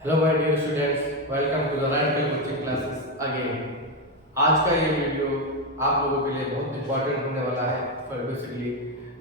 Hello my dear students, welcome to the right coaching classes again. आज का ये video आप लोगों के लिए बहुत इंपॉर्टेंट होने वाला है। फॉर बेसिकली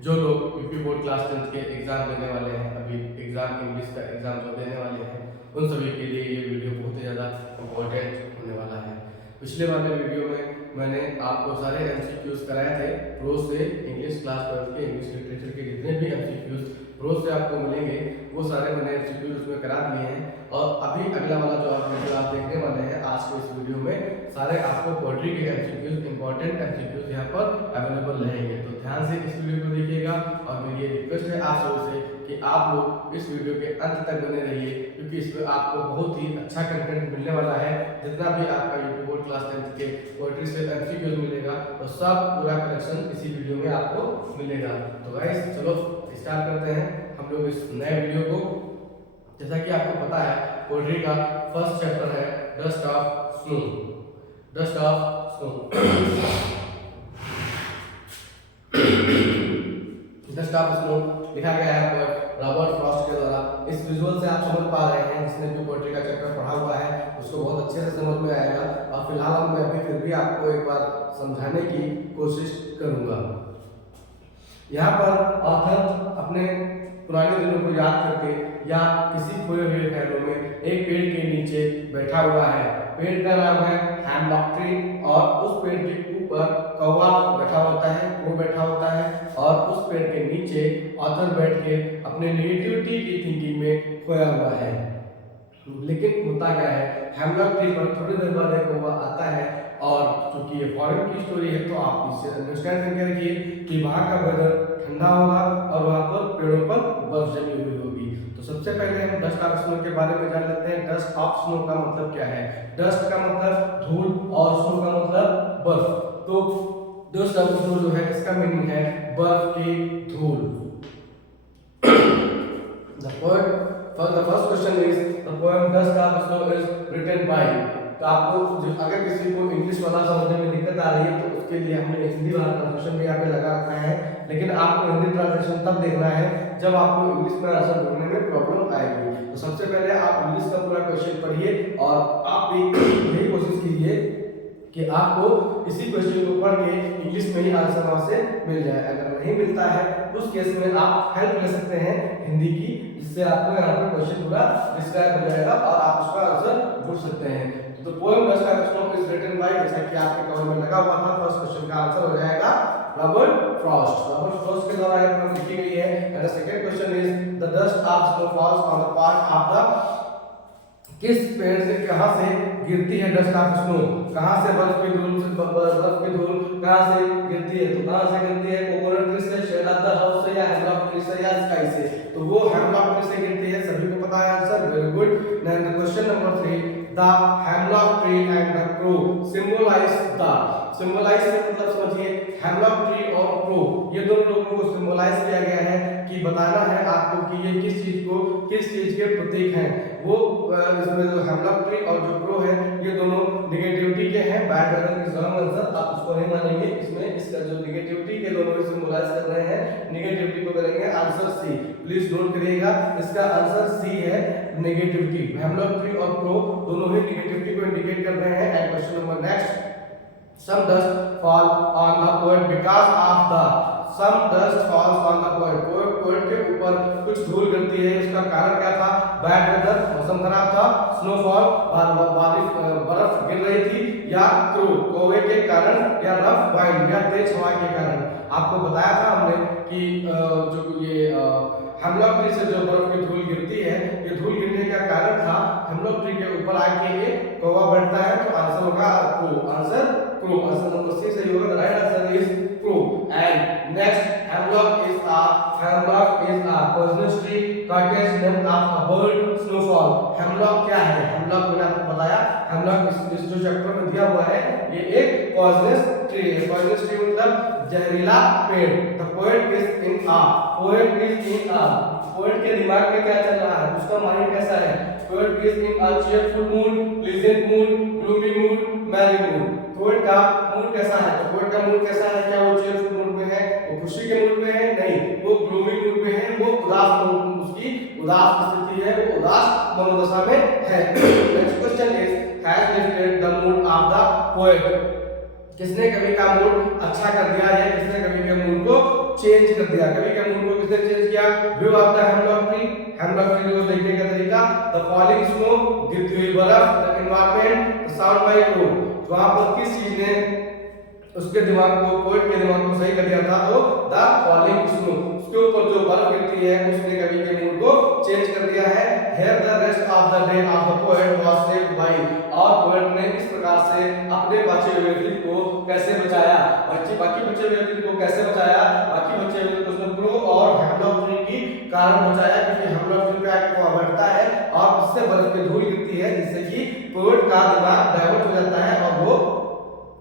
जो लोग यूपी बोर्ड क्लास 10 के एग्जाम देने वाले हैं, अभी एग्जाम इंग्लिश का एग्जाम जो देने वाले हैं, उन सभी के लिए ये वीडियो बहुत ही ज़्यादा इंपॉर्टेंट होने वाला है। पिछले वाले वीडियो में मैंने आपको सारे एमसीक्यूज कराए थे प्रो से। इंग्लिश क्लास 12 के इंग्लिश लिटरेचर के जितने भी एमसीक्यूज प्रो से आपको मिलेंगे वो सारे मैंने एमसीक्यूज उसमें करा दिए हैं। और अभी अगला वाला जो आप देखने वाले हैं आज के इस वीडियो में, सारे आपको पोएट्री के एमसीक्यूज, इंपॉर्टेंट एमसीक्यूज यहाँ पर अवेलेबल रहेंगे। तो ध्यान से इस वीडियो को देखिएगा और मेरी ये रिक्वेस्ट है आप सबसे कि आप लोग इस वीडियो के अंत तक बने रहिए, क्योंकि इसमें आपको बहुत ही अच्छा कंटेंट मिलने वाला है। जितना भी आपका यूपी बोर्ड क्लास 10 के पोएट्री से एमसीक्यूज मिलेगा तो सब पूरा कलेक्शन इसी वीडियो में आपको मिलेगा। तो गाइस चलो स्टार्ट करते हैं हम लोग इस नए वीडियो को। जैसा कि आपको पता है पोएट्री का फर्स्ट चैप्टर है dust of snow. Dust of snow dust of snow लिखा गया है पोएट रॉबर्ट फ्रॉस्ट के द्वारा। इस विजुअल से आप समझ पा रहे हैं, जिसने भी पोएट्री का चैप्टर पढ़ा हुआ है उसको बहुत अच्छे से समझ में आएगा। और फिलहाल मैं अभी फिर भी आपको एक बार समझाने की कोशिश करूंगा। यहाँ पर ऑथर अपने पुराने दिनों को याद करके या किसी खोए हुए ख्यालों में एक पेड़ के नीचे बैठा हुआ है। पेड़ का नाम है हैमलॉक ट्री और उस पेड़ के ऊपर कौवा बैठा होता है, वो बैठा होता है और उस पेड़ के नीचे ऑथर बैठ के अपने नेगेटिविटी की थिंकिंग में खोया हुआ है। लेकिन होता क्या है, हैमलॉक ट्री पर थोड़ी देर बाद एक कौवा आता है और चूंकि ये फॉरेन की स्टोरी है तो आप इसे अंडरस्टैंड करके रखिए कि वहाँ का वेदर ठंडा होगा और वहाँ पर पेड़ों पर बर्फ जमी हुई होगी। तो सबसे पहले हम डस्ट ऑफ स्नो के बारे में जान लेते हैं। डस्ट ऑफ स्नो का मतलब क्या है? डस्ट का मतलब धूल और स्नो का मतलब बर्फ। तो डस्ट ऑफ स्नो जो है इसका मीनिंग है बर्फ की धूल। The first question is the poem Dust of Snow is written by। तो आपको अगर किसी को इंग्लिश वाला समझने में दिक्कत आ रही है तो उसके लिए हमने हिंदी वाला ट्रांसलेशन भी यहाँ पे लगा रखा है। लेकिन आपको हिंदी ट्रांसलेशन तब देखना है जब आपको इंग्लिश में आंसर ढूंढने में प्रॉब्लम आएगी। तो सबसे पहले आप इंग्लिश का पूरा क्वेश्चन पढ़िए और आप भी यही कोशिश कीजिए कि आपको इसी क्वेश्चन को पढ़ के इंग्लिश में ही आंसर वहां से मिल जाए। अगर नहीं मिलता है उस केस में आप हेल्प ले सकते हैं हिंदी की, जिससे आपको यहाँ पर क्वेश्चन पूरा डिस्क्राइब हो जाएगा और आप उसका आंसर ढूंढ सकते हैं। तो poem dust of snow is written by, जैसा कि आपके कवर में लगा हुआ था, फर्स्ट क्वेश्चन का आंसर हो जाएगा रॉबर्ट फ्रॉस्ट। रॉबर्ट फ्रॉस्ट के द्वारा यह पोएम लिखी गई है। And the second question is the dust of snow falls on the part of the, किस पेड़ से कहां से गिरती है डस्ट ऑफ स्नो? कहां से बर्फ की धूल कहां से गिरती है? तो कहां से गिरती है? कोकोनट ट्री से, शेड ऑफ द हाउस से, या हेमलॉक ट्री से, या स्काई से? तो वो हेमलॉक ट्री से गिरती है। सभी को पता है answer, very good. Then question number 3, the hemlock tree and the crow symbolise the. Symbolise से मतलब समझिए हेमलॉक ट्री और क्रो, ये दोनों लोगों को सिंबलाइज किया गया है कि बताना है आपको कि ये किस चीज के प्रतीक हैं। वो इसमें जो हेमलॉक ट्री और जो क्रो है ये दोनों नेगेटिविटी के हैं। Bad weather is wrong answer, आप उसको नहीं मानेंगे। इसमें इसका जो नेगेटिविटी के दोनों सिंबलाइज कर रहे हैं, नेगेटिविटी को करेंगे आंसर सी। प्लीज नोट करिएगा, इसका आंसर सी है, नेगेटिविटी। हेमलॉक ट्री और क्रो दोनों ही नेगेटिविटी को इंडिकेट कर रहे हैं। And question number next, some dust fall on the poet because of the, some dust falls on the poet, poet के ऊपर कुछ धूल गिरती है, इसका कारण क्या था? बैड वेदर, मौसम खराब था, स्नोफॉल, बर्फ गिर रही थी, या क्रो कौवे के कारण, या रफ वाइंड या तेज हवा के कारण। आपको बताया था हमने कि जो ये हेमलॉक ट्री से जो बर्फ की धूल गिरती है, ये धूल गिरने का कारण था हेमलॉक ट्री के ऊपर आके ये कौवा बैठता है। तो आंसर होगा crow, answer crow, answer number C सही होगा। The right answer is crow. And next, hemlock is a poisonous tree cottage named of a bird snowfall। Hemlock क्या है? हेमलॉक मैंने आपको बताया, हेमलॉक इस जो चैप्टर में दिया हुआ है ये एक पॉइजनस ट्री है। पॉइजनस ट्री मतलब जहरीला पेड़। The poet is in a, poet is in a, poet के दिमाग में क्या चल रहा है, उसका माइंड कैसा है? Poet is in a cheerful mood, pleasant mood, gloomy mood, merry mood. Poet का मूड कैसा है? तो पोएट का मूड कैसा है? क्या वो चीयरफुल मूड में है? वो खुशी के मूड में है? नहीं, वो ग्लूमी मूड में है, वो उदास मूड, उसकी उदास स्थिति है, वो उदास मनोदशा में है। Next question is has lifted the mood off the poet, किसने कवि का मूड अच्छा कर दिया या किसने कवि के मूड को चेंज कर दिया। कवि के मूड को किसने चेंज किया? View of the hemlock tree, hemlock tree को देखने का तरीका, द फॉलिंग स्नो, गिरती हुई बर्फ, the environment, the sound bite road. वहां पर किस चीज ने उसके दिमाग को, पोएट के दिमाग को सही कर दिया था? तो द फॉलिंग स्नो, उसके ऊपर जो बर्फ गिरती है उसने कवि के मूड को चेंज कर दिया है। Here the rest of the day of the poet was saved by, और पोएट ने इस प्रकार से अपने बचे हुए दिन को कैसे बचाया, बाकी बचे हुए दिन को कैसे बचाया, बाकी बचे हुए दिन को उसने प्रो और हेमलॉक ट्री की कारण बचाया, क्योंकि हेमलॉक ट्री पे आके वो बढ़ता है और उससे बर्फ की धूल गिरती है, जिससे कि पोएट का दिमाग डाइवर्ट हो जाता है और वो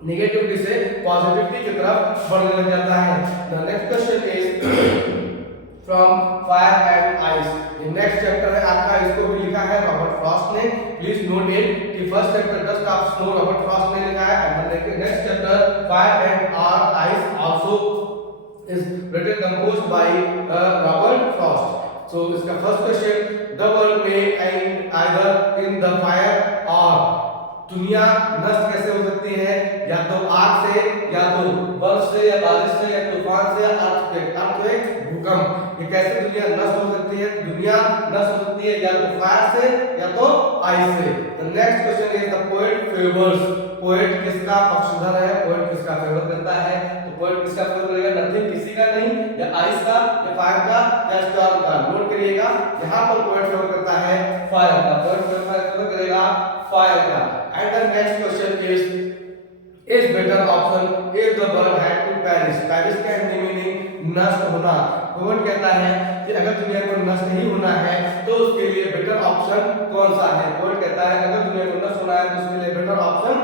नेगेटिविटी से पॉजिटिविटी की तरफ बढ़ने लग जाता है। The next question is from fire and ice. ये नेक्स्ट चैप्टर है आपका, इसको भी लिखा है रॉबर्ट फ्रॉस्ट ने। प्लीज नोट इट कि first chapter dust of snow Robert Frost ने लिखा है, and next chapter fire and ice also is written composed by Robert Frost. So इसका first question, the world may end either in the fire or, दुनिया नष्ट कैसे हो सकती है? या तो आग से, या तो बर्फ से, या बारिश से, या तूफान से, या अर्थक्वेक, भूकंप। ये कैसे दुनिया नष्ट हो सकती है? दुनिया नष्ट हो सकती है या तो फायर से या तो आइस से। The next question is the poet favours, poet किसका पक्षधर है? पोएट किसका फेवर करता है? तो पोएट किसका फेवर करेगा? नथिंग, किसी का नहीं, या आइस का, या फायर का, या स्टॉर्म का। नोट करिएगा, यहाँ पर पोएट फेवर करता है फायर का, पोएट फेवर करेगा फायर का। And the next question is better option if the world had to perish. Perish का हिंदी मीनिंग नष्ट होना। पोएट कहता है कि अगर दुनिया को नष्ट नहीं होना है तो उसके लिए बेटर ऑप्शन कौन सा है? पोएट कहता है अगर दुनिया को नष्ट होना है तो उसके लिए बेटर ऑप्शन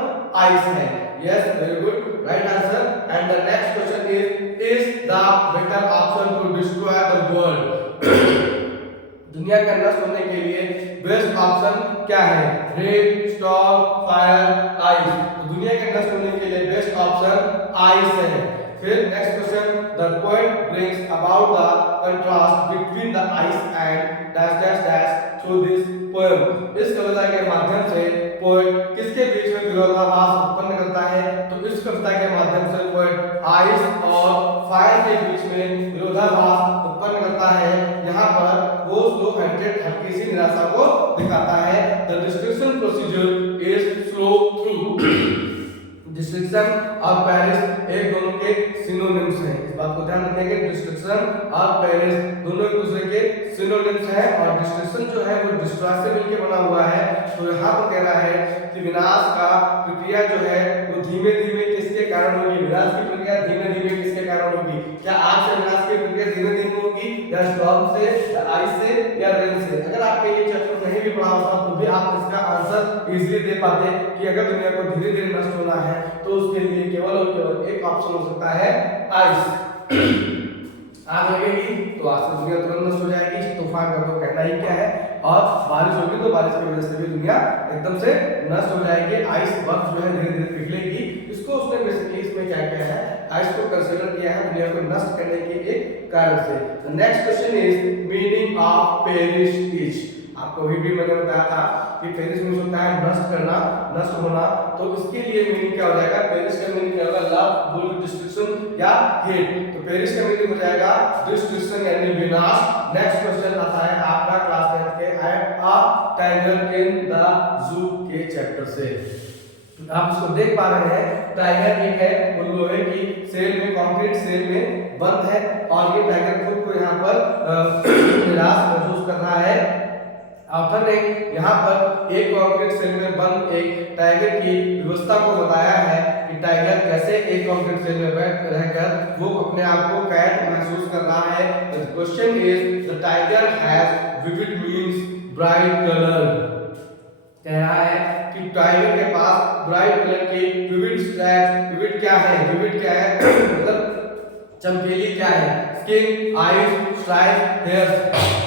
आइस है। Yes, very good, right answer. And the next question is the better option to destroy the world. दुनिया का नष्ट होने के लिए बेस्ट ऑप्शन क्या है? Rain, storm, fire, ice. तो दुनिया के नष्ट होने के लिए बेस्ट ऑप्शन आइस है। फिर next question, the poet brings about the contrast between the ice and dash dash dash through this poem. इस कविता के माध्यम से पोएट किसके बीच में विरोधाभास उत्पन्न करता है? तो इस कविता के माध्यम से पोएट आइस और फायर के बीच में विरोधाभास उत्पन्न करता है। यहाँ पर वो स्लो हेडेड हल्की सी निराशा को दिखाता है। The destruction procedure is flow through. Destruction और पेरिस एक दोनों के सिनोनिम्स हैं, इस बात को ध्यान रखेंगे। डिस्ट्रक्शन और पेरिस दोनों एक दूसरे के सिनोनिम्स हैं, और डिस्ट्रक्शन जो है वो डिस्ट्रॉय से मिलकर बना हुआ है। तो यहाँ पर कह रहा है कि विनाश का प्रक्रिया जो है वो धीमे धीमे किसके कारण होगी? विनाश की प्रक्रिया धीमे धीमे किसके कारण होगी? क्या आग से विनाश की प्रक्रिया धीमे धीमे होगी, या स्टॉर्म से, या आइस से, या रेन से? अगर आपके ये चैप्टर नहीं भी पढ़ा होता तो भी आप इसका आंसर इजीली दे पाते कि अगर दुनिया को धीरे धीरे नष्ट होना है तो उसके लिए केवल और केवल एक ऑप्शन हो सकता है आइस। आग लगेगी तो आज से दुनिया तुरंत नष्ट हो जाएगी, तूफान का तो कहना ही क्या है, और बारिश होगी तो बारिश की वजह से भी दुनिया एकदम से नष्ट हो जाएगी। आइस बर्फ जो है धीरे धीरे पिघलेगी। इसको उसने बेसिकली इसमें क्या किया है? आइस को कंसीडर किया है दुनिया को नष्ट करने के एक कारण से। The next question is meaning of perish is. आपको अभी भी मैंने बताया था कि पेरिश मीन्स होता है नष्ट करना, नष्ट होना। तो इसके लिए मीनिंग क्या हो जाएगा? पेरिश का मीनिंग क्या होगा? लव, बुल, डिस्ट्रक्शन या हेट। तो पेरिश का मीनिंग हो जाएगा डिस्ट्रक्शन यानी विनाश। नेक्स्ट क्वेश्चन आता है आपका क्लास 10 के a tiger in the zoo के चैप्टर से। आप इसको देख पा रहे हैं, टाइगर एक है वो लोहे की सेल में, कंक्रीट सेल में बंद है, और ये टाइगर खुद को यहाँ पर निराश महसूस कर रहा है। ऑथर ने यहाँ पर एक कंक्रीट सेल में बंद एक टाइगर की व्यवस्था को बताया है कि टाइगर कैसे एक कंक्रीट सेल में बैठ रहकर वो अपने आप को कैद महसूस कर रहा है। The question is the tiger has vivid means bright colour. कह रहा है कि टाइगर के पास ब्राइट कलर की विविड स्ट्रैप्स, विविड क्या है? विविड क्या है? मतलब चमकीली क्या है? Skin, eyes, stripe, hairs.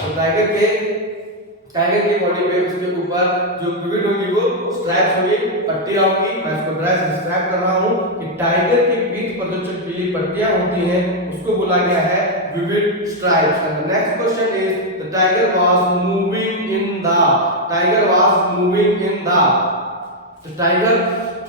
तो टाइगर की बॉडी पे उसके ऊपर जो विविड होगी वो स्ट्रैप्स होगी, पट्टियां होगी। मैं इसको ड्राइव डिस्क्राइब कर रहा हूँ कि टाइगर की पीठ पर जो चमकीली पट्टियां होती हैं उसको बोला गया है vivid stripes. And the next question is the tiger was moving in the tiger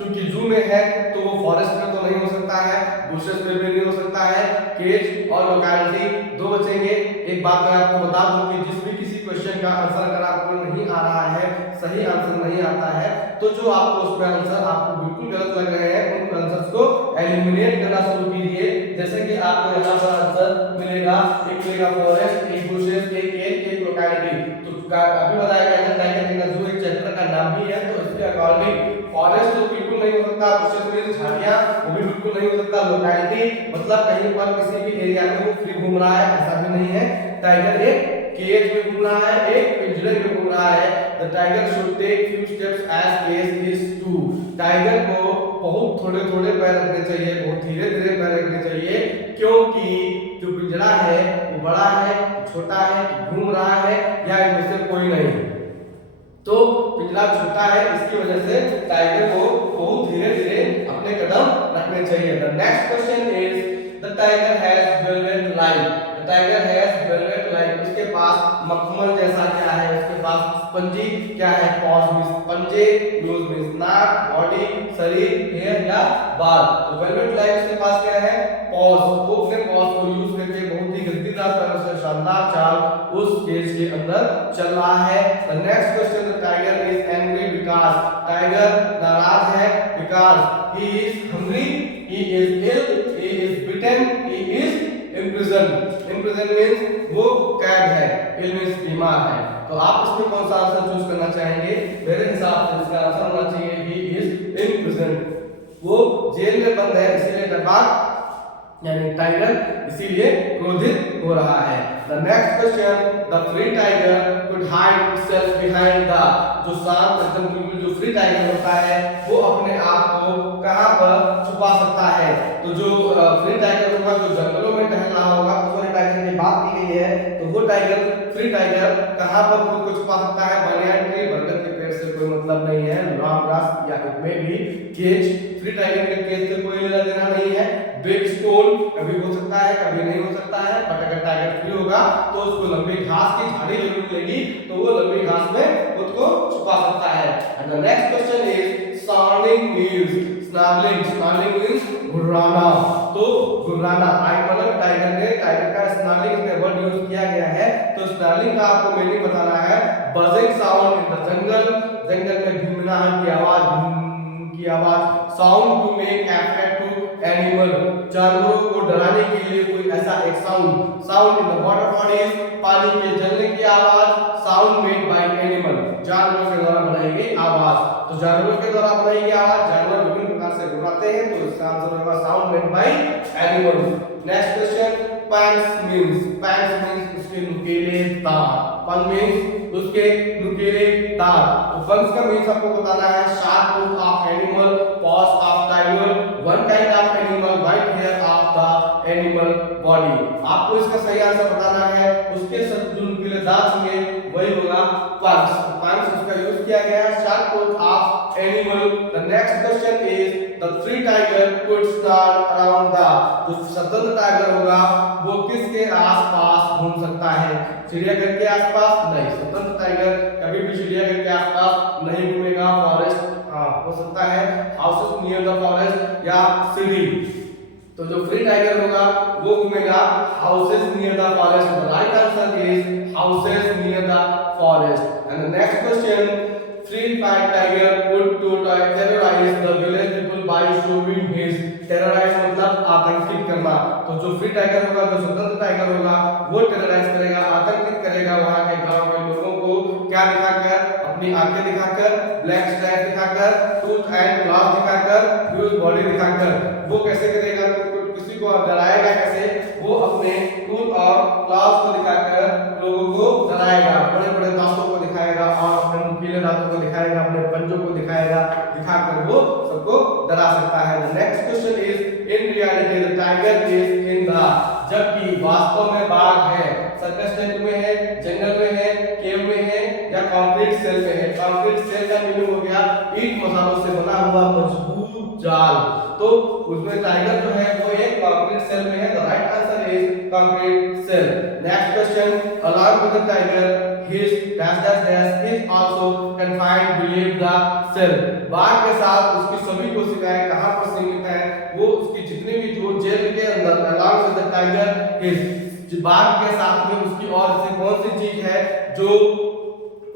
क्योंकि जू में है तो वो फॉरेस्ट में तो नहीं हो सकता है, बुशेस में भी नहीं हो सकता है, केज और लोकेलिटी दो बचेंगे। एक बात मैं आपको बता दूं कि जिस भी किसी क्वेश्चन का आंसर अगर आपको नहीं आ रहा है, सही आंसर नहीं आता है, तो जो आपको उसमें आंसर आपको बिल्कुल गलत लग रहे हैं उन आंसर्स को एलिमिनेट करना शुरू कीजिए। जैसे कि आपको यहाँ पर आंसर मिलेगा, एक मिलेगा फॉरेस्ट, एक बुशेस, एक केज, एक लोकेलिटी। तो अभी बताया गया है टाइगर इन द जू एक चैप्टर का नाम भी है, तो इसके अकॉर्डिंग फॉरेस्ट तो बिल्कुल नहीं हो सकता, बुशेस में झाड़ियां वो भी बिल्कुल नहीं हो सकता, लोकेलिटी मतलब कहीं पर किसी भी एरिया में वो फ्री घूम रहा है ऐसा भी नहीं है। टाइगर एक केज में घूम रहा है, एक पिंजरे में घूम रहा है। The tiger should take few steps as cage is too. Tiger को बहुत थोड़े थोड़े पैर रखने चाहिए, बहुत धीरे धीरे पैर रखने चाहिए, क्योंकि जो पिंजरा है वो बड़ा है, छोटा है, घूम रहा है या इनमें से कोई नहीं। तो पिंजरा छोटा है, इसकी वजह से टाइगर को बहुत धीरे धीरे अपने कदम रखने चाहिए। The next question is the tiger has velvet like. The tiger has velvet like, उसके पास मखमल जैसा क्या है, उसके पास स्पंजी क्या है, पॉज मींस पंजे, नोज मींस नाक, बॉडी शरीर, हेयर या बाल। तो वेलवेट लाइक उसके पास क्या है, पॉज। वो अपने पॉज को यूज करके बहुत ही गतिदार तरह से शानदार चाल उस केज के अंदर चल रहा है। The next question, the tiger is angry because. Tiger नाराज है because he is hungry, he is ill, he is beaten, he is imprisoned। imprisoned means वो कैद है, ill मींस बीमार है। तो आप इसमें कौन सा आंसर चूज करना चाहेंगे? मेरे हिसाब से इसका आंसर होना चाहिए he is imprisoned। वो जेल में बंद है, इसीलिए डरबाग यानी टाइगर इसीलिए क्रोधित हो रहा है। The next question, the free tiger could hide itself behind the. जो शांत एकदम बिल्कुल जो फ्री टाइगर होता है वो अपने आप को कहां पर छुपा सकता है? तो जो फ्री टाइगर होगा जो जंगलों में टहल रहा होगा, उसने टाइगर की बात की गई है, तो वो टाइगर फ्री टाइगर कहां पर खुद को छुपा सकता है? बनियान ट्री, बरगद के पेड़ से कोई मतलब नहीं है, लॉन्ग ग्रास या में भी केज, फ्री टाइगर के केज से कोई लेना देना नहीं है। बिग स्टोन कभी हो सकता है, कभी नहीं हो सकता है, बट अगर टाइगर फ्री होगा तो उसको लंबी घास की झाड़ी जरूर मिलेगी, तो वो लंबी घास में खुद को छुपा सकता है। And the next question is snarling means snarling. Snarling means घुर्राना। तो घुर्राना आई मतलब टाइगर का स्नॉर्लिंग में वर्ड यूज किया गया है, तो स्नॉर्लिंग का आपको मीनिंग बताना है buzzing sound in the jungle. जंगल में घुमनाहट की आवाज, sound to make effect to animal, जानवरों को डराने के लिए कोई ऐसा एक sound. Sound in the water bodies, पानी के जलने की आवाज, साउंड मेड बाय एनिमल, जानवरों के द्वारा बनाई गई आवाज। तो जानवरों के द्वारा बनाई गई आवाज, जानवर विभिन्न प्रकार से गुर्राते हैं, तो इसका आंसर होगा sound made by animal. Next question, punch means उसके नुकीले तार। पंच मींस उसके नुकीले तार। तो पंच का मींस आपको बताना है sharp tooth of animal, paws of tiger, one kind of animal, white hair of the animal body. आपको इसका सही आंसर बताना है, उसके जो नुकीले दांत होंगे वही होगा पंच। पंच उसका यूज किया गया है sharp tooth of animal. The next question is the free tiger could stand around the. जो स्वतंत्र टाइगर होगा वो किसके आसपास घूम सकता है? चिड़ियाघर के आसपास नहीं, स्वतंत्र टाइगर कभी भी चिड़ियाघर के आसपास नहीं घूमेगा। फॉरेस्ट हो सकता है, हाउसेस नियर द फॉरेस्ट या सिटी। तो जो फ्री टाइगर होगा वो घूमेगा houses near the forest. The right answer is houses near the forest. And the next question, free tiger would to terrorize the village people by showing his। terrorize मतलब आतंकित करना। तो जो फ्री टाइगर होगा, जो स्वतंत्र टाइगर होगा, वो टेरराइज करेगा, आतंकित करेगा वहां के गांव के लोगों को, क्या दिखाकर? अपनी आंखें दिखाकर, ब्लैक स्ट्राइप दिखाकर, टूथ एंड क्लॉज दिखाकर, फ्यूज बॉडी दिखाकर। वो कैसे करेगा? किसी को डराएगा कैसे? वो अपने टूथ और क्लॉज को दिखाकर लोगों को डराएगा, बड़े बड़े दांतों को दिखाएगा और अपने नुकीले दांतों को दिखाएगा, अपने पंजों को दिखाएगा, दिखाकर वो सबको डरा सकता है। The next question is in reality the tiger is in the. जबकि वास्तव में बाघ है, सर्कस टेंट में है, जंगल में है, केव में है या कंक्रीट सेल में है। कंक्रीट सेल का मीनिंग हो गया ईंट मसालों से बना हुआ मजबूत जाल। तो उसमें टाइगर जो है वो एक कंक्रीट सेल में है। The right answer is concrete cell. Next question, along with the tiger, his dash dash dash is also confined beneath the cell. बाघ के साथ उसकी सभी कोशिकाएं कहाँ पर सीमित हैं? वो उसकी जितनी भी जो जेल के अंदर along with the tiger his बाघ के साथ में उसकी और से कौन सी चीज है जो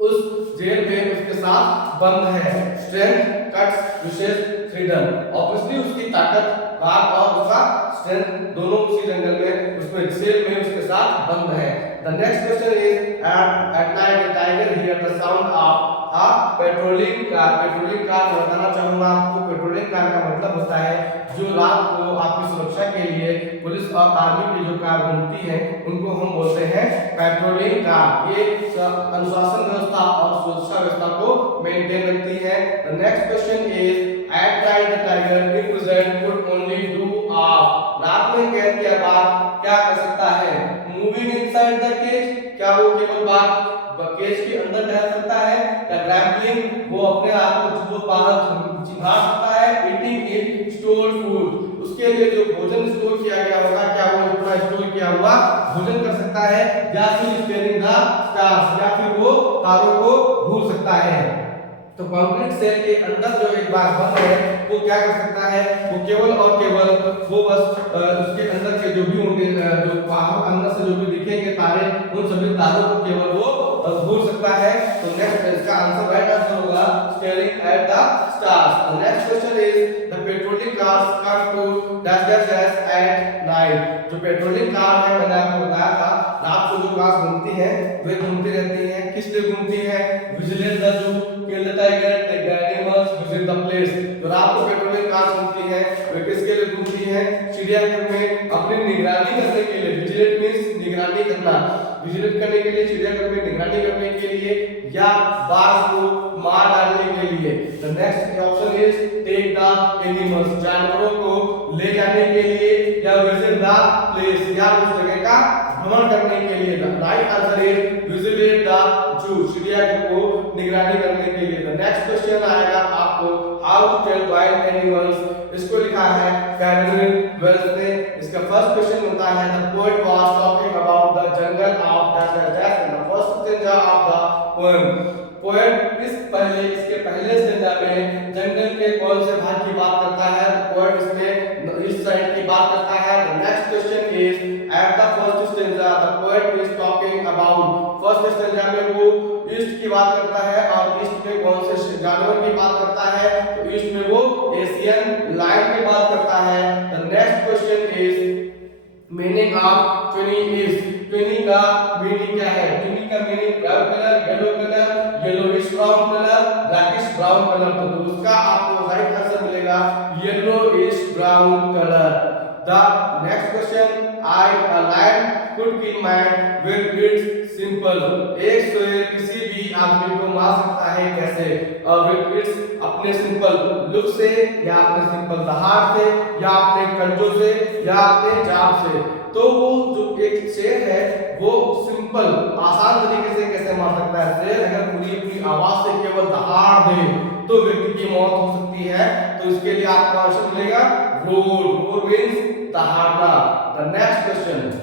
उस जेल में उसके साथ बंद है? स्ट्रेंथ, कट्स, विशेष, फ्रीडम। ऑब्वियसली उसकी ताकत, बाघ और उसका स्ट्रेंथ दोनों उसी जंगल में उसमें सेल में उसके साथ बंद है। The next question is at night the tiger hear the sound of a patrolling car. Patrolling car बताना चाहूंगा आपको। पेट्रोलिंग कार का मतलब होता है जो रात को आपकी सुरक्षा के लिए पुलिस और आर्मी की जो कार घूमती हैं उनको हम बोलते हैं पेट्रोलिंग कार। ये अनुशासन व्यवस्था और सुरक्षा व्यवस्था को मेंटेन रखती है। The next question is at night the tiger in prison could only do of। रात में कैद किया बाघ क्या कर सकता है? मूविंग इनसाइड द केज, क्या वो केवल बाघ केज के अंदर टहल सकता है? या ग्रैप्लिंग, वो अपने आप को जो बाहर चिढ़ा सकता है? ईटिंग इन स्टोर्ड फूड, उसके लिए जो भोजन स्टोर किया गया होगा क्या वो अपना स्टोर किया हुआ भोजन कर सकता है? या फिर स्टेयरिंग द स्टार्स, या फिर वो तारों को घूर सकता है? तो कंक्रीट सेल के अंदर जो एक बाघ बंद है वो क्या कर सकता है? वो केवल और केवल वो बस उसके अंदर के जो भी होंगे जो बाहर अंदर से जो भी दिखेंगे तारे, उन सभी तारों को केवल वो घूर सकता है। तो नेक्स्ट इसका आंसर राइट आंसर होगा staring at the stars. The next question is the patrolling cars come to dash dash dash at night. जो पेट्रोलिंग कार है मैंने आपको बताया था रात को जो कार घूमती है वे घूमती रहती हैं। किस लिए घूमती है? Vigilance the zoo, kill the tiger, take the animals, visit the place. तो रात को पेट्रोलिंग कार घूमती है, वे किसके लिए घूमती है? चिड़ियाघर में अपनी निगरानी करने के लिए। विजिलेट मींस निगरानी करना, विजिलेट करने के लिए, चिड़ियाघर में निगरानी करने के लिए, या बाघ को मार डालने के लिए। The next option is take the animals, जानवरों को ले जाने के लिए, या विजिट द प्लेस, या उस जगह का भ्रमण करने के लिए। The right answer is visit the zoo, चिड़ियाघर को निगरानी करने के लिए। द नेक्स्ट क्वेश्चन आएगा आपको how to tell wild animals, इसको लिखा है कैरोलिन वेल्स ने। इसका फर्स्ट क्वेश्चन होता है the poet was talking about the jungle of dash dash dash in the first stanza of the poem. Poet इसके पहले स्टेंजा में जंगल के कौन से भाग की बात करता है? तो पोएट इसमें इस साइड की बात करता है। The next question is at the first stanza the poet is talking about, first stanza में वो ईस्ट की बात करता है और ईस्ट में कौन से जानवर की बात करता है? तो ईस्ट में वो एशियन लायन की बात करता है। The next question is meaning of twinning is, twinning का मीनिंग क्या है? ट्विनिंग का meaning brown colour, yellowish brown colour, blackish brown colour. तो उसका आपको राइट आंसर मिलेगा yellowish brown colour. The next question a lion could kill man with its simple, एक शेर किसी भी आदमी को मार सकता है कैसे? with its अपने सिंपल लुक से, या अपने सिंपल दहाड़ से, या अपने कंजों से, या अपने जाप से। तो वो जो एक शेर है वो सिंपल आसान तरीके से कैसे मार सकता है? शेर अगर पूरी अपनी आवाज से केवल दहाड़ दे तो व्यक्ति की मौत हो सकती है। तो इसके लिए आपको आंसर मिलेगा रोर, रोर मींस दहाड़ना। The next question,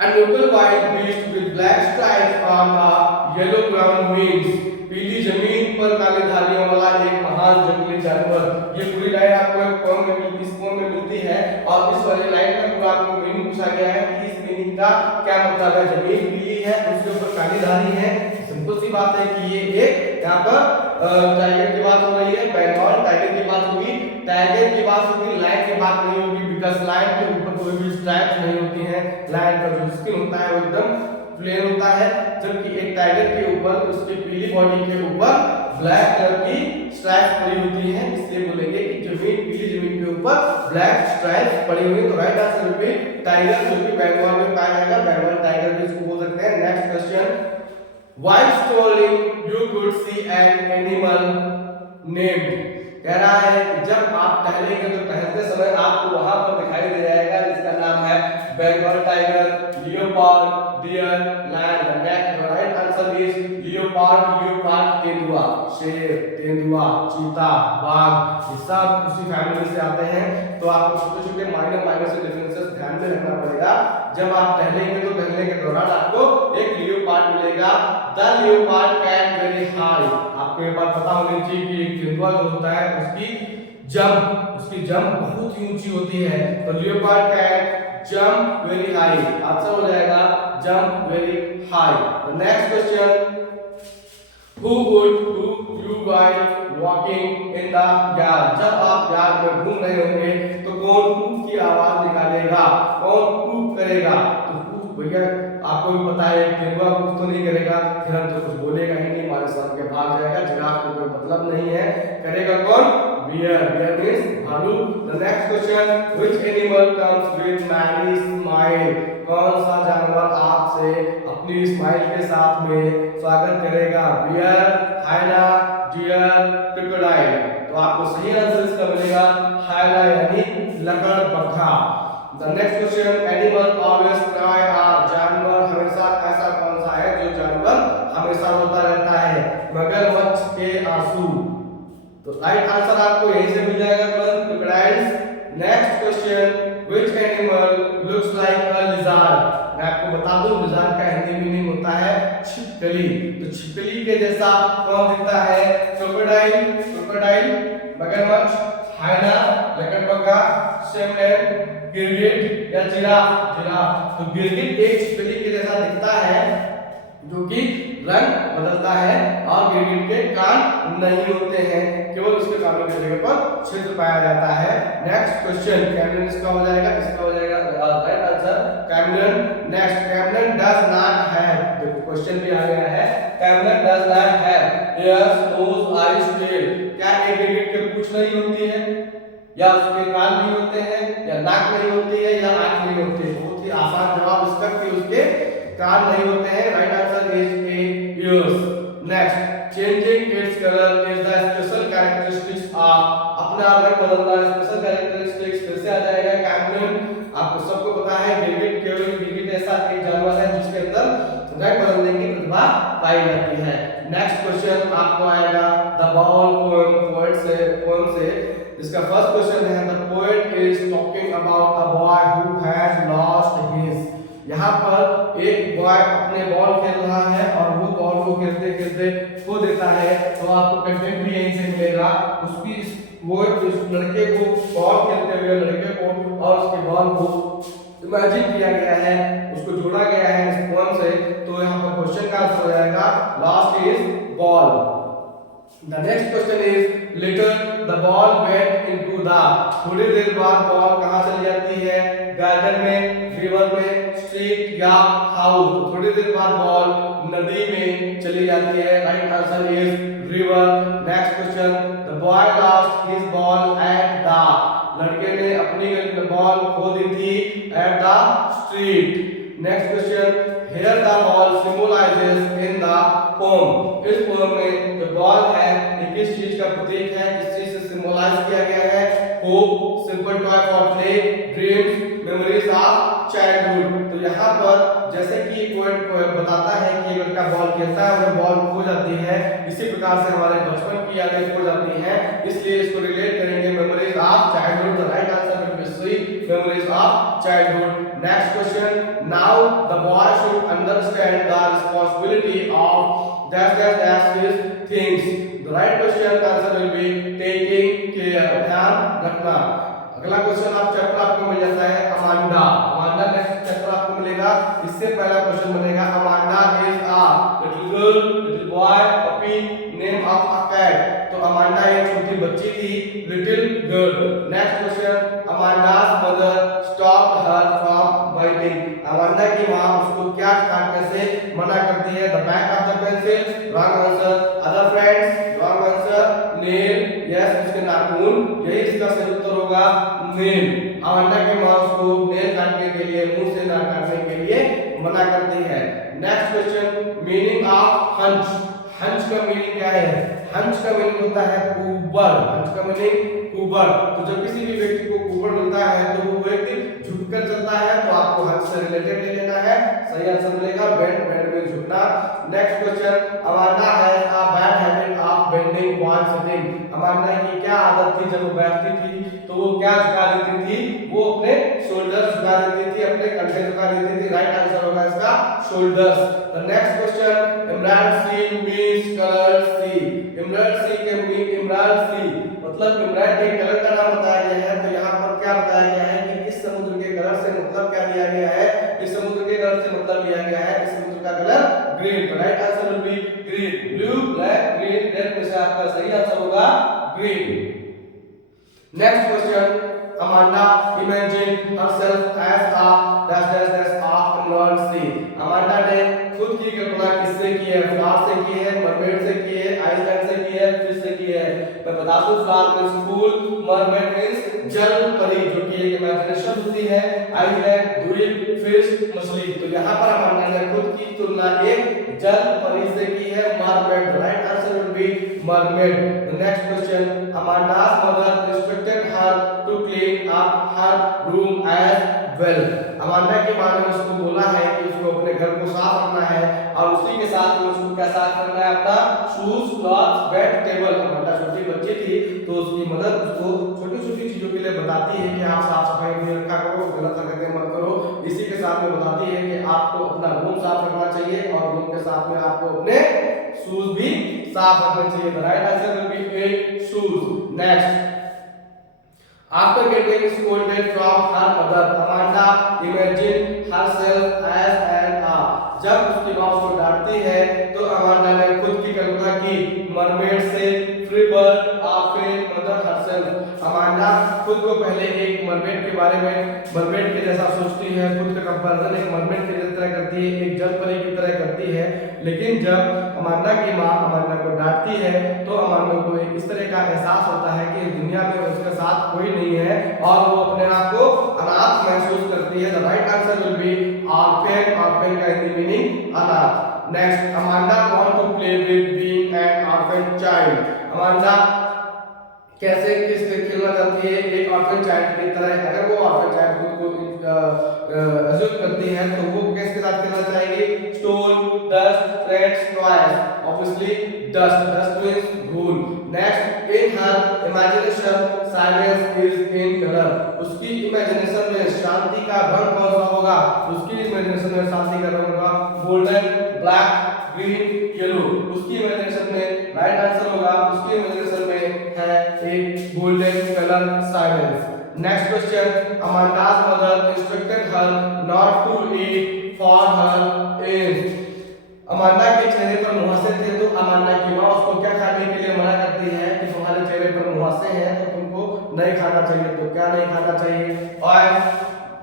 a noble white beast with black stripes on a yellow ground means, पीली जमीन पर काले धारियों वाला एक महान जंगली जानवर। ये पूरी लाइन आपको एक पोएम में मिलती, इस पोएम में मिलती है और इस वाली लाइन का पूरा आपको मीनिंग पूछा गया है कि इस मीनिंग का क्या मतलब है? जमीन पीली है, उसके ऊपर काली धारी है। सिंपल सी बात है कि ये एक यहाँ पर टाइगर की बात हो रही है, बंगाल टाइगर की बात होगी, टाइगर की बात होगी, लायन की बात नहीं होगी, बिकॉज़ लायन के ऊपर कोई भी स्ट्राइप्स नहीं होती हैं। लायन का जो स्किन होता है वो एकदम प्लेन होता है, जबकि एक टाइगर के ऊपर उसकी पीली बॉडी के ऊपर ब्लैक कलर की स्ट्राइप्स पड़ी होती हैं। इसलिए बोलेंगे कि जमीन पीली जमीन के ऊपर ब्लैक स्ट्राइप्स पड़ी हुई है। तो राइट आंसर पे टाइगर जो कि बंगाल में पाया जाएगा, बंगाल टाइगर भी इसको बोल सकते हैं। Next question, while strolling you could see an animal named, कह रहा है कि जब आप टहलेंगे तो टहलते समय आपको वहां पर दिखाई दे जाएगा जिसका नाम है Bengal tiger, leopard, deer, lion. The next right answer is leopard, leopard तेंदुआ, शेर, तेंदुआ, चीता, बाघ, ये सब उसी फैमिली से आते हैं। तो आपको छोटे छोटे माइनर से डिफरेंसेस ध्यान ध्यान में रखना पड़ेगा। जब आप टहलेंगे तो टहलने के दौरान आपको एक लियोपार्ड मिलेगा। The leopard can very high. आपको ये बात पता होनी चाहिए कि एक तेंदुआ जो होता है उसकी जंप बहुत ही ऊंची होती है। तो leopard can jump very high, answer हो जाएगा jump very high. The next question, Who would do you while walking in the yard? जब आप यार्ड में घूम रहे होंगे तो कौन कूक की आवाज निकालेगा, कौन कूक करेगा? तो कूक भैया आपको भी पता है तेंदुआ कूक तो नहीं करेगा, हिरन तो कुछ बोलेगा ही नहीं, हमारे साथ के भाग जाएगा, जिराफ को कोई मतलब नहीं है, करेगा कौन? बियर। बियर मींस भालू। The next question, which animal comes with many smile? कौन सा जानवर आपसे अपनी स्माइल के साथ में स्वागत करेगा? Bear, hyena, deer, crocodile. तो आपको सही आंसर इसका मिलेगा हाइना यानी लकड़बग्घा। The next question, animal always cry are? जानवर हमेशा ऐसा कौन सा है जो जानवर हमेशा रोता रहता है? मगरमच्छ के आंसू। तो राइट आंसर आपको यहीं से मिल जाएगा तुरंत, crocodiles. Next question, which animal looks like a lizard? मैं आपको बता दूं लिजार्ड का हिंदी मीनिंग होता है छिपकली। तो छिपकली के जैसा कौन दिखता है? क्रोकोडाइल, क्रोकोडाइल, मगरमच्छ, हाइना, लकड़बग्घा, सेमलेन, गिरगिट या जिराफ, जिराफ। तो गिरगिट एक छिपकली के जैसा दिखता है जो कि रंग बदलता है और गिरगिट के कान नहीं होते हैं, केवल उसके कानों की जगह पर छिद्र पाया जाता है। नेक्स्ट क्वेश्चन, कैमलिन इसका हो जाएगा, इसका हो जाएगा right answer chameleon. Next, chameleon does not have, देखो क्वेश्चन भी आ गया है, chameleon does not have ears, nose, eyes, tail. क्या एक गिरगिट के पूंछ नहीं होती है, या उसके कान नहीं होते हैं, या नाक नहीं होती है, या आंख नहीं होती है? बहुत ही आसान जवाब इसका कि उसके कान नहीं होते हैं। Right answer is a ears. Next, changing its color is the special characteristics of, अपना रंग बदलना स्पेशल कैरेक्टरिस्टिक्स फिर से आ जाएगा कैमलिन। आपको सबको पता है गिरगिट केवल गिरगिट ऐसा एक जानवर है जिसके अंदर रंग बदलने की प्रतिभा पाई जाती है। नेक्स्ट क्वेश्चन आपको आएगा द बाउल पोएम से इसका फर्स्ट क्वेश्चन है, the poet is talking about a boy who has lost his. यहाँ पर एक बॉय अपने बॉल खेल रहा है और वो बॉल को खेलते खेलते खो देता है। तो आपको कंटेंट भी यहीं से मिलेगा, उसकी वो इस लड़के को बॉल खेलते हुए लड़के को और उसके बॉल को इमेजिन किया गया है, उसको जोड़ा गया है इस पोएम से। तो यहाँ पर क्वेश्चन का आंसर हो जाएगा lost is ball. The next question is, later the ball went into the, थोड़ी देर बाद बॉल कहाँ चली जाती है? गार्डन में, रिवर में, स्ट्रीट या हाउस। थोड़ी देर बाद बॉल नदी में चली जाती है। Right answer is river. Next question, the boy lost his ball at the, लड़के ने अपनी बॉल खो दी थी at the street. Next question, here the ball symbolizes in the poem, इस पोएम में जो बॉल है ये किस चीज का प्रतीक है, किस चीज से सिंबलाइज किया गया है? Hope, simple toy for play, dreams, memories of childhood. तो यहाँ पर जैसे कि पोएट बताता है कि एक लड़का बॉल खेलता है और बॉल खो जाती है, इसी प्रकार से हमारे बचपन की यादें खो जाती हैं, इसलिए इसको रिलेट करेंगे memories of childhood. The right answer will be C, memories of childhood. Next question, now the boy should understand the responsibility of dash his things. The right question answer will be taking care, ध्यान रखना। अगला question आप chapter आपको मिल जाता है Amanda. Amanda next chapter आपको मिलेगा, इससे पहला क्वेश्चन बनेगा Amanda is a little girl, little boy, puppy, name of a cat. तो अमांडा एक छोटी बच्ची थी, little girl. Next question, Amanda's mother stopped her from biting. Amanda की माँ उसको क्या काटने से मना करती है? The back of the pencil, wrong answer. Other friends, wrong answer. Nail, yes उसके नाखून, यही इसका सही उत्तर होगा नेल। अमांडा की माँ उसको नेल काटने के लिए, मुंह से ना काटने के लिए मना करती है। Next question, meaning of hunch. Hunch का मीनिंग क्या है? हंच का मीनिंग होता है कुबर। हंच का मीनिंग कुबर। तो जब किसी भी व्यक्ति को कुबर मिलता है तो वो व्यक्ति झुककर चलता है, तो आपको हंच से रिलेटेड ले लेना है। सही आंसर मिलेगा बेंड, बेंड में झुकना। Next question, Amanda has a bad habit of bending while sitting. Amanda की क्या आदत थी जब वो बैठती थी तो वो क्या झुका देती थी? वो अपने शोल्डर झुका देती राइट आंसर होगा इसका shoulders. The next question, emerald sea means colour sea. Emerald sea के मीन एमराल्ड सी मतलब एमराल्ड के कलर का नाम बताया गया है। तो यहाँ पर क्या बताया गया है कि इस समुद्र के कलर से मतलब क्या दिया गया है, इस समुद्र के कलर से मतलब लिया गया है इस समुद्र का कलर ग्रीन। तो right answer will be green, blue black green red में से आपका सही आंसर होगा green. Next question, Amanda imagine herself as a dash dash dash of emerald sea. Amanda ने खुद की कल्पना किससे की है, फ्लावर से की है, मरमेड से की है, आइसलैंड से की है, फिश से की है। मैं बता दूं फ्लावर मींस फूल, मरमेड मींस जल परी जो कि एक इमेजिनेशन होती है, आइसलैंड द्वीप, फिश मछली। तो यहाँ पर अमांडा ने खुद की तुलना एक जल परी से की है, mermaid. Right answer will be mermaid. The next question, Amanda's mother instructed her to clean up her room as well। Amanda की मां ने उसको बोला है कि उसको अपने घर को साफ रखना है और उसी के साथ में उसको क्या साफ करना है, अपना shoes, cloth, bed, table. Amanda छोटी बच्ची थी तो उसकी मदद उसको छोटी-छोटी चीजों के लिए बताती है कि आप साफ सफाई में रखा करो, गलत हरकतें मत करो। इसी के साथ में बताती है कि आपको अपना रूम साफ रखना चाहिए और रूम के साथ में आपको अपने शूज भी साफ रखने चाहिए। The right answer will B A shoes. Next, after getting scolded from her mother, Amanda imagined herself as an a। जब उसकी माँ उसको डांटती है तो अमांडा ने खुद की कल्पना की मरमेड से, free bird, mother herself. Amanda खुद को पहले एक मरमेड के बारे में, मरमेड के जैसा सोचती है, खुद का कंपैरिजन एक मरमेड की तरह करती है, एक जल परी की तरह करती है। लेकिन जब अमांडा की माँ अमांडा को डांटती है तो अमांडा को एक इस तरह का एहसास होता है कि दुनिया में उसके साथ कोई नहीं है और वो अपने आप को अनाथ महसूस करती है। The right answer will be orphan. Orphan का हिंदी मीनिंग अनाथ। Next, Amanda want to play with being an orphan child. Amanda कैसे किससे खेलना चाहती है, एक ऑर्फन चाइल्ड की तरह। अगर वो ऑर्फन चाइल्ड खुद को अज्यूम करती है तो वो किसके साथ खेलना चाहेगी, stone, dust, friends, toys. Obviously dust, dust means धूल। Next, in her imagination silence is in colour. उसकी इमेजिनेशन में शांति का रंग कौन सा होगा, उसकी इमेजिनेशन में शांति का रंग होगा गोल्डन, ब्लैक, ग्रीन, येलो। उसकी इमेजिनेशन में राइट आंसर होगा, उसकी इमेजिनेशन में है एक golden colour silence. Next question, Amanda's mother instructed her not to eat for her age। Amanda के चेहरे पर मुहासे थे तो अमांडा की माँ उसको क्या खाने के लिए मना करती है कि तुम्हारे चेहरे पर मुहासे हैं तो तुमको नहीं खाना चाहिए। तो क्या नहीं खाना चाहिए, ऑयल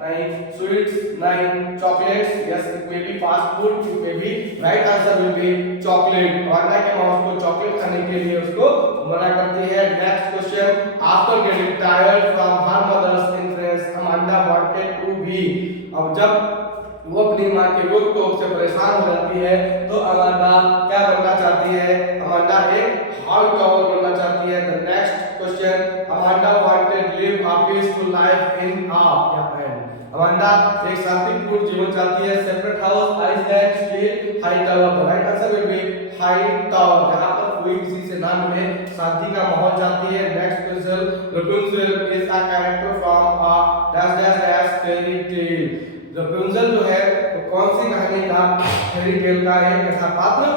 नहीं, स्वीट्स नहीं, chocolates, yes it may be fast food, it may be, right answer will B chocolate. Amanda की माँ उसको चॉकलेट खाने के लिए उसको मना करती है। Next question, after getting tired from her mother's influence Amanda wanted to be. अब जब वो अपनी माँ के रोक टोक से परेशान हो जाती है तो अमांडा क्या बनना चाहती है, अमांडा एक हाउस टॉवर बनना चाहती है। The next question, Amanda wanted live a peaceful life in a Amanda एक शांतिपूर्ण जीवन चाहती है, separate house, island, steel, high tower. The right answer will be high tower, जहां पर कोई किसी से ना मिले, शांति का माहौल चाहती है। Next question, Rapunzel is a character from a dash dash dash fairy tale. Rapunzel जो है वो कौन सी कहानी का, फेरी टेल का एक कथा पात्र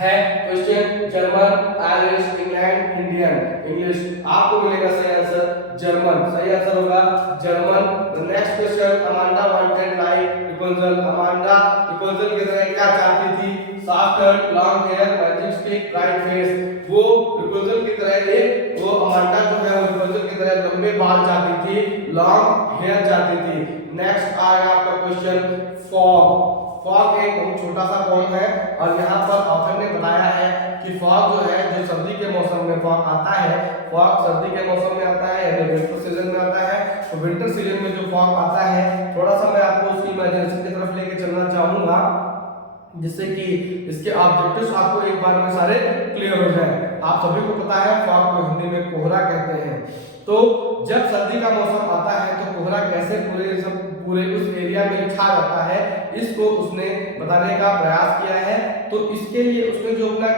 है। Question, German, Irish, England, Indian. English, आपको मिलेगा सही आंसर जर्मन, सही आंसर होगा German. The next question, Amanda wanted like Rapunzel. Amanda Rapunzel की तरह क्या चाहती थी, soft hair, long hair, magic stick, bright face. वो रेपुंजल की तरह एक, वो अमांडा जो है वो रेपुंजल की तरह लंबे बाल चाहती थी, लॉन्ग हेयर चाहती थी। नेक्स्ट आएगा आपका क्वेश्चन, फॉग। फॉग एक बहुत छोटा सा फॉर्म है और यहाँ पर ऑथर ने बताया है कि फॉग जो है जो सर्दी के मौसम में फॉग आता है, फॉग सर्दी के मौसम में आता है यानी विंटर सीजन में आता है। तो विंटर सीजन में जो फॉग आता है, थोड़ा सा मैं आपको उसकी इमेजिनेशन की तरफ लेके चलना चाहूंगा जिससे कि इसके ऑब्जेक्टिव्स आपको एक बार में सारे क्लियर हो जाए। आप सभी को पता है फॉग को हिंदी में कोहरा कहते हैं। तो जब सर्दी का मौसम आता है तो कोहरा कैसे पूरे उस एरिया में छा जाता है, इसको उसने बताने का प्रयास किया है। तो इसके लिए उसने जो अपना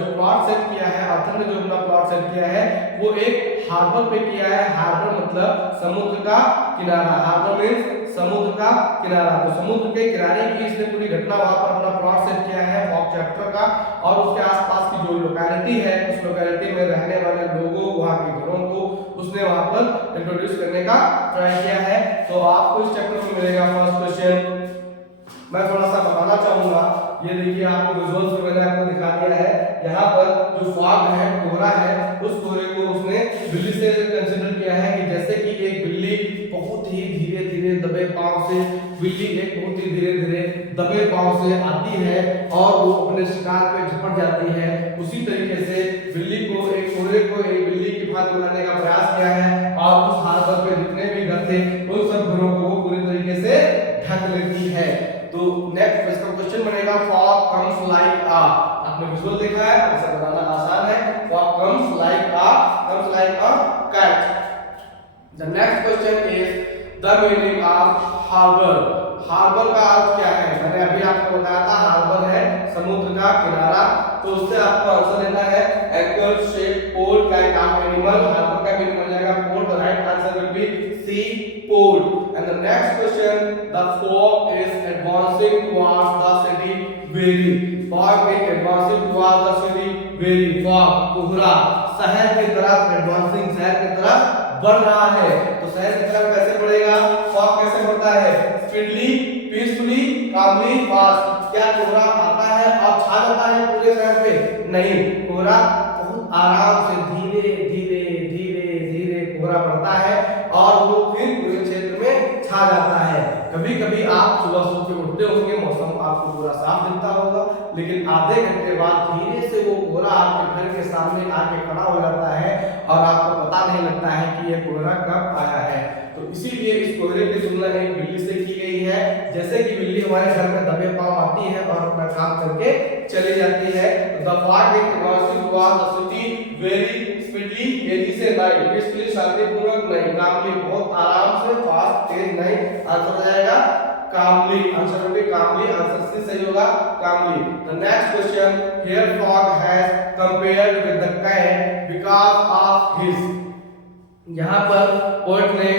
जो प्लॉट सेट किया है, ऑथर ने जो अपना प्लॉट सेट किया है वो एक हार्बर पे किया है। हार्बर मतलब समुद्र का किनारा, हार्बर मीन्स समुद्र का किनारा। तो समुद्र के किनारे की इसने पूरी घटना वहां पर अपना प्लॉट सेट किया है फॉग चैप्टर का, और उसके आसपास की जो लोकेलिटी है उस लोकेलिटी में रहने वाले लोगों, वहां के घरों को उसने वहां पर इंट्रोड्यूस करने का ट्राई किया है। तो आपको इस चैप्टर में मिलेगा फर्स्ट क्वेश्चन। मैं थोड़ा सा बताना चाहूंगा, ये देखिए आपको विजुअल्स में मैंने आपको दिखा दिया है। यहाँ पर जो फॉग है, कोहरा है, उस कोहरे को उसने बिल्ली से कंसीडर किया है कि जैसे कि एक बिल्ली बहुत ही धीरे धीरे दबे पांव से, बिल्ली एक बहुत ही धीरे धीरे दबे पांव से आती है और वो अपने शिकार पे झपट जाती है, उसी तरीके से बिल्ली को, एक कोहरे को एक बिल्ली की भांति बनाने का प्रयास किया है और उस हार्बर पे जितने भी घर थे उन सब घरों को वो पूरी तरीके से ढक लेती है। तो नेक्स्ट इसका क्वेश्चन बनेगा फॉग कम्स लाइक अ, आपने विजुअल देखा है, इसे बनाना आसान है। Fog comes like a cat. The next question is the meaning of harbour. Harbour का अर्थ क्या है? मैंने अभी आपको बताया था हार्बर है समुद्र का किनारा, तो उससे आपको आंसर देना है anchor shape port like of animal. Harbour का मीनिंग हो जाएगा port. The right answer will be C port. And the next question, the fog is advancing towards the city very. Fog is advancing towards the city very. Fog कोहरा शहर की तरफ advancing, शहर की तरफ बढ़ रहा है। तो शहर की तरफ कैसे बढ़ेगा? फॉग कैसे बढ़ता है? स्पीडली, पीसफुली, कामली, फास्ट। क्या कोहरा आता है और छा जाता है पूरे शहर पे? नहीं, कोहरा बहुत आराम से धीरे धीरे धीरे धीरे कोहरा बढ़ता है और वो फिर पूरे क्षेत्र में छा जाता है। कभी कभी आप सुबह सो के उठते होंगे, मौसम आपको पूरा साफ दिखता होगा, लेकिन आधे घंटे बाद धीरे से वो कोहरा आपके घर के सामने आके खड़ा हो जाता है और आपको पता नहीं लगता है कि ये कोहरा कब आया है। तो इसीलिए इस कोहरे की तुलना एक बिल्ली से की गई है। जैसे कि बिल्ली हमारे घर में दबे पांव आती है और अपना काम करके चली जाती है। The fog is crossing towards the city very speedily, तेजी से नहीं, पीसफुली शांतिपूर्वक नहीं, कामली बहुत आराम से, फास्ट तेज नहीं। आंसर हो जाएगा कामली। आंसर होगा कामली। आंसर सी सही होगा calmly. The next question, here fog has compared with the cat because of his. यहाँ पर पोएट ने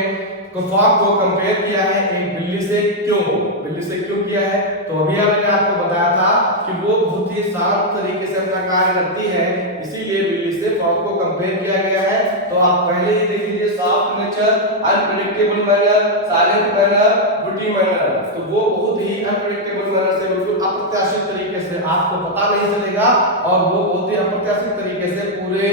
फॉग को कंपेयर किया है एक बिल्ली से। क्यों? बिल्ली से क्यों किया है? तो अभी मैंने आपको बताया था कि वो बहुत ही शांत तरीके से अपना कार्य करती है, इसीलिए बिल्ली से फॉग को कंपेयर किया गया है। तो आप पहले ही देख लीजिए, soft nature, unpredictable manner, silent manner, witty manner. तो वो बहुत ही अनप्रेडिक्टेबल मैनर से, बिल्कुल अप्रत्याशित तरीके से, आपको पता नहीं चलेगा और वो बहुत ही अप्रत्याशित तरीके से पूरे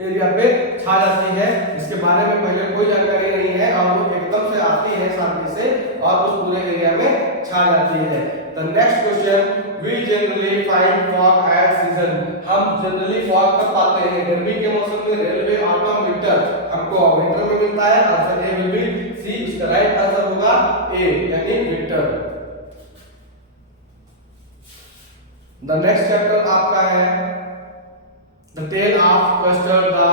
एरिया पे छा जाती है। इसके बारे में पहले कोई जानकारी नहीं है और वो एकदम से आती है शांति से और उस पूरे एरिया में छा जाती है। The next question, we generally find fog at season. हम जनरली फॉग कब पाते हैं? गर्मी के मौसम में, रेलवे, ऑटम, विंटर। हमको विंटर में मिलता है। Answer A will be C. उसका राइट आंसर होगा ए यानी विंटर। द नेक्स्ट चैप्टर आपका है the tale of Custard the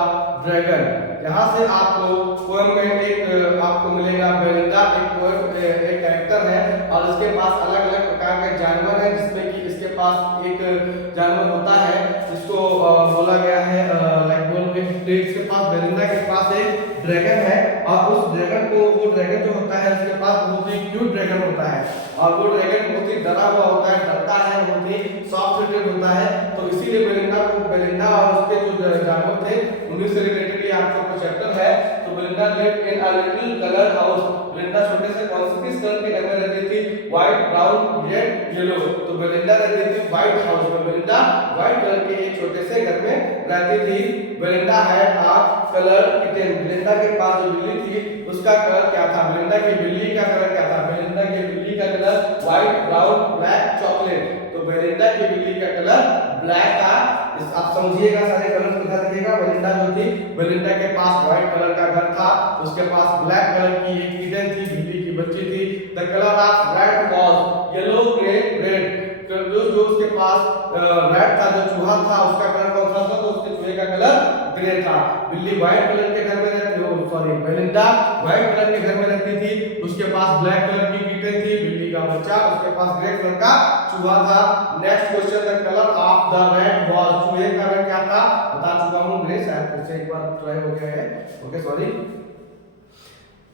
dragon. यहाँ से आपको पोएम में एक आपको मिलेगा बेलिंदा, एक कैरेक्टर है और इसके पास अलग अलग प्रकार के जानवर हैं, जिसमें कि इसके पास एक जानवर होता है जिसको बोला गया है इसके पास, बेलिंदा के पास एक ड्रैगन है और उस ड्रैगन को, वो ड्रैगन जो होता है उसके पास बहुत ही क्यूट ड्रैगन होता है और वो ड्रैगन बहुत ही डरा हुआ होता है, डरता है, बहुत ही सॉफ्ट हार्टेड होता है। तो इसीलिए बेलिंदा और उसके जो जानवर थे उन्हीं से रिलेटेड ये आपका चैप्टर है। तो Belinda lived in a little coloured house. Belinda छोटे से कौन से किस कलर के घर में रहती थी? White, brown, red, yellow. तो बेलिंदा रहती थी व्हाइट हाउस में। बेलिंदा व्हाइट कलर के एक छोटे से घर में रहती थी। Belinda had a colour kitten. Belinda के पास जो बिल्ली थी उसका कलर क्या था? बेलिंदा की बिल्ली का कलर क्या था? बेलिंदा की बिल्ली का colour white, brown, black, chocolate. तो बेलिंदा की बिल्ली का कलर ब्लैक था। आप समझिएगा, सारे कलर दिखा दीजिएगा। बेलिंदा जो थी, बेलिंदा के पास व्हाइट कलर का घर था, उसके पास ब्लैक कलर की एक किटन थी, बिल्ली की बच्ची थी। The colour of rat was yellow, grey, red. जो उसके पास रैट था, जो चूहा था, उसका कलर कौन सा था? तो उसके चूहे का कलर ग्रे था। बिल्ली व्हाइट कलर के घर में रहती, बेलिंदा व्हाइट कलर के घर में रहती थी, उसके पास ब्लैक कलर की किटन थी, बिल्ली का बच्चा, उसके पास ग्रे कलर का चूहा था। Next question, the colour of the rat was. चूहे का रंग क्या था? बता चुका हूं, ग्रे। शायद फिर से एक बार ट्राई हो गया है, okay sorry.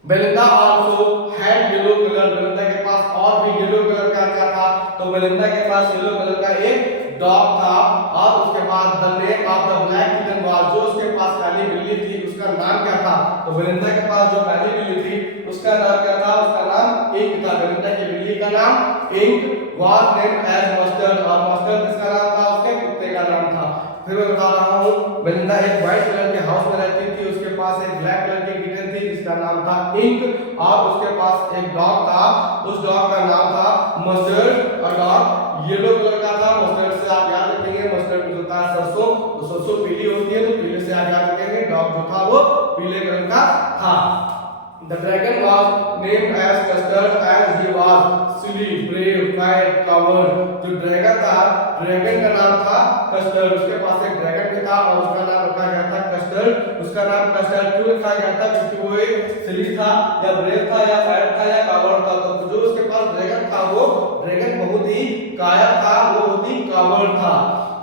Belinda also had yellow colour, Belinda के पास और भी येलो कलर का क्या था, तो बेलिंदा के पास येलो कलर का एक डॉग था। और उसके बाद the name of the black kitten was, जो उसके पास काली बिल्ली थी उसका नाम क्या था, तो बेलिंदा के पास जो काली बिल्ली थी उसका नाम क्या था, उसका नाम इंक था। बेलिंदा की बिल्ली का नाम Ink was named as Mustard, और मस्टर्ड किसका नाम था, उसके कुत्ते का नाम था। फिर मैं बता रहा हूँ, बेलिंदा एक व्हाइट कलर के हाउस में रहती थी, उसके पास एक ब्लैक कलर की किटन थी जिसका नाम था इंक, और उसके पास एक डॉग था, उस डॉग का नाम था मस्टर्ड। और डॉग येलो कलर का था। मस्टर्ड से आप याद रखेंगे, मस्टर्ड में होता है सरसों, तो सरसों पीली होती है, तो पीले से आप याद रखेंगे, डॉग जो था वो पीले कलर का था। The dragon was named as Custard as he was silly, brave, quiet, coward. जो ड्रैगन था, ड्रैगन का नाम था कस्टर्ड, उसके पास एक ड्रैगन भी था और उसका नाम रखा गया था कस्टर्ड। उसका नाम कस्टर्ड क्यों रखा गया था, क्योंकि वो एक सिली था या ब्रेव था या फायर था या कावर्ड था। तो जो उसके पास ड्रैगन था वो ड्रैगन बहुत ही कायर था, वो बहुत ही कावर्ड था।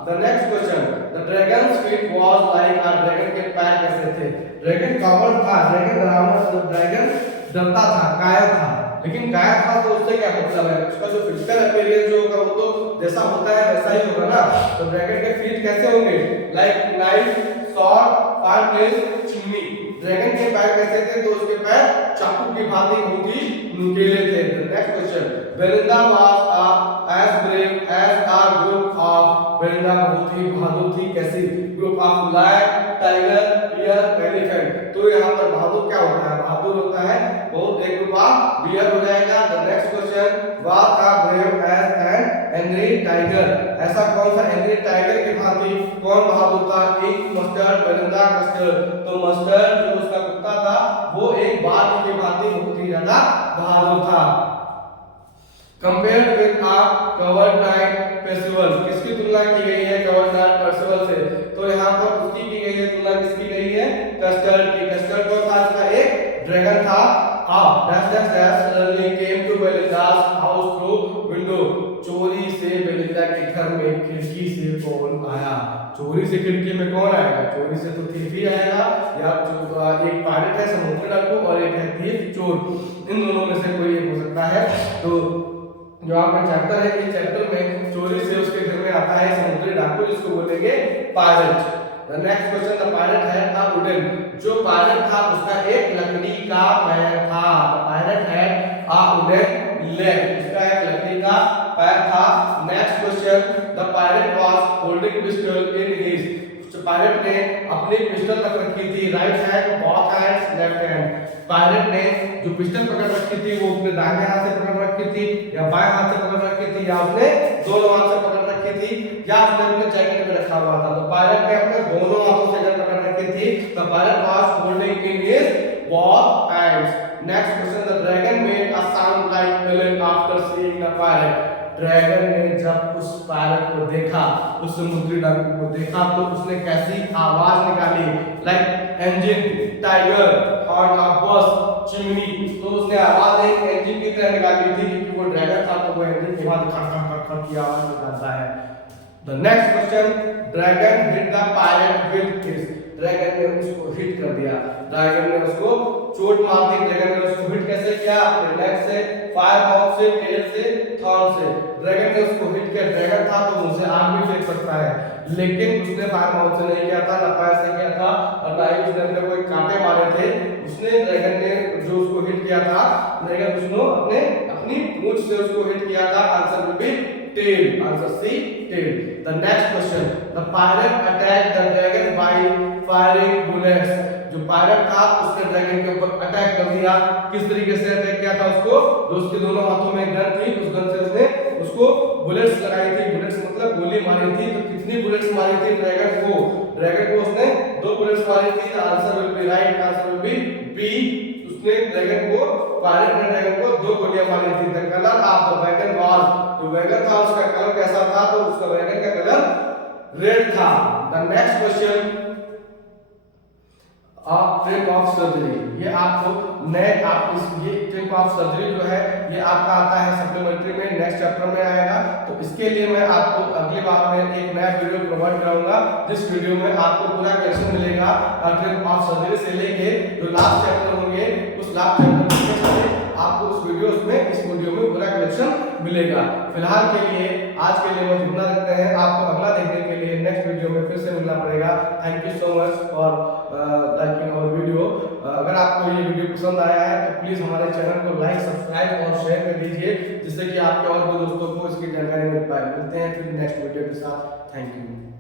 The next question, the dragon's feet was like a dragon के पैर कैसे थे, ड्रैगन कावर्ड था, ड्रैगन डरावना, ड्रैगन डरता था, कायर था। लेकिन कायर था तो उससे क्या मतलब है, उसका जो फिजिकल अपीयरेंस जो होगा वो तो जैसा होता है वैसा ही होगा ना। तो ड्रैगन के फीट कैसे होंगे, like knife, sword, fireplace, chimney. Dragon के पैर कैसे थे, तो उसके पैर चाकू की भांति बहुत ही नुकीले थे। Next question, Belinda was as brave as a group of, Belinda बहुत ही बहादुर थी, कैसी, group of lion, tiger, bear, elephant. तो यहाँ पर बहादुर क्या होता है, बहादुर होता है बहुत एक ग्रुप ऑफ बियर हो जाएगा। The next question, was a brave as an angry tiger, ऐसा कौन सा एंग्री टाइगर की भांति कौन बहादुर था, एक मस्टर्ड, बेलिंदा, मस्टर्ड। तो मस्टर्ड जो उसका कुत्ता था वो एक बाघ की भांति बहुत ही ज्यादा बहादुर था। Compared with a covered night festival, किसकी तुलना की गई है covered night festival से, तो यहाँ पर उसकी की गई है तुलना, किसकी गई है, कस्टर्ड की। कस्टर्ड कौन था, इसका एक ड्रैगन था। dash dash dash suddenly came to Belinda's house through window, चोरी से बेलिंदा के घर में खिड़की से कौन आया, चोरी से खिड़की में कौन आएगा, चोरी से तो थिफ ही आएगा, या एक पायलट है समुद्री डाकू और एक है थिफ चोर, इन दोनों में से कोई एक हो सकता है। तो जो आपका चैप्टर है, इस चैप्टर में चोरी से उसके घर में आता है समुद्री डाकू, जिसको बोलेंगे pilot. The next question, the pilot है अ वुडन, जो पायलट था उसका एक लकड़ी का पैर था। द पायलट है अ वुडन लेग, उसका एक लकड़ी का पैर था। Next question, the pilot was holding pistol in his, pilot ने अपनी पिस्टल रख रखी थी right hand, both hands, left hand. Pilot ने जो पिस्टल पकड़ रखी थी वो अपने दाहिने हाथ से पकड़ रखी थी या बाएं हाथ से पकड़ रखी थी, या उसने दोनों हाथ से पकड़ रखी थी, या उसने अपने जैकेट में रखा हुआ था। तो पायलट ने अपने दोनों हाथों से गन पकड़ रखी थी। The pilot was holding in his both hands. Next question, the dragon made a sound like villain after seeing the pilot, dragon ने जब उस पायलट को देखा, उस समुद्री डाकू को देखा, तो उसने कैसी आवाज निकाली, like engine, tiger, horn of बस, चिमनी। तो उसने आवाज एक इंजन की तरह निकाली थी, क्योंकि वो ड्रैगन था तो वो इंजन के बाद खड़ खड़ खड़ खड़ की आवाज निकालता है। The next question, dragon hit the pilot with his, dragon ने उसको हिट कर दिया, ड्रैगन ने उसको चोट मार दी। ड्रैगन ने उसको हिट कैसे किया, अपने लेग से, फायर माउथ से, टेल से, थॉर्न से। ड्रैगन ने उसको हिट किया, ड्रैगन था तो मुंह से आग भी फेंक सकता है, लेकिन उसने फायर माउथ से नहीं किया था, ना पैर से किया था, और ना ही उसने अपने कोई कांटे मारे थे। उसने ड्रैगन ने जो उसको हिट किया था, ड्रैगन उसने अपनी पूंछ से उसको हिट किया था। Answer will be tail, answer C tail. The next question, the pilot attack the dragon by firing bullets, जो पायलट था उसने ड्रैगन के ऊपर अटैक कर दिया। किस तरीके से अटैक किया था उसको, जो उसके दोनों हाथों में गन थी, उस गन से उसने उसको बुलेट्स लगाई थी, बुलेट्स मतलब गोली मारी थी। तो कितनी बुलेट्स मारी थी ड्रैगन को, ड्रैगन को उसने 2 बुलेट्स मारी थी। The answer will be right, answer will be B, उसने ड्रैगन को, पायलट ने ड्रैगन को 2 गोलियां मारी थी। The colour of the wagon was, जो वैगन था उसका कलर कैसा था, तो उसका वैगन का कलर रेड था। The next question, trip of surgery. ये आपको नए ये ट्रिप ऑफ सर्जरी जो है ये आपका आता है सप्लीमेंट्री में, नेक्स्ट चैप्टर में आएगा। तो इसके लिए मैं आपको अगली बार में एक नया वीडियो प्रोवाइड कराऊंगा, जिस वीडियो में आपको पूरा कलेक्शन मिलेगा ट्रिप ऑफ सर्जरी से लेके जो लास्ट चैप्टर होंगे उस लास्ट चैप्टर आपको उस वीडियो में पूरा कलेक्शन मिलेगा। फिलहाल के लिए आज के लिए बस इतना रखते हैं। आपको अगला देखने के लिए नेक्स्ट वीडियो में फिर से मिलना पड़ेगा। Thank you so much for liking our video. अगर आपको ये वीडियो पसंद आया है तो प्लीज हमारे चैनल को लाइक, सब्सक्राइब और शेयर कर दीजिए, जिससे कि आपके और भी दोस्तों को इसकी जानकारी मिल पाए। मिलते हैं फिर नेक्स्ट वीडियो के साथ। Thank you.